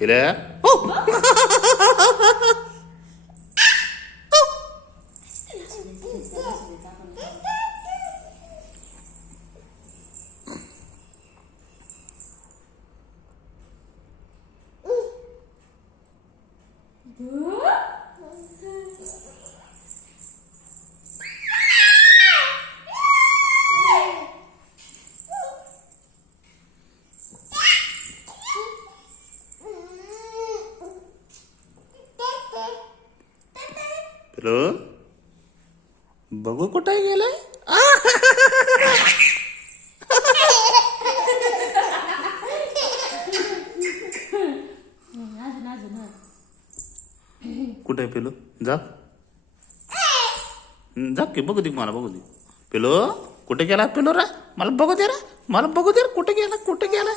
पिल्या हो. पिलो बघू कुठे गेलाय. कुठे आहे पिलो जा जा की बघू दे मला बघू दे. पिलो कुठे गेला पिलो रा मला बघू दे रा मला बघू दे कुठे गेला कुठे गेला.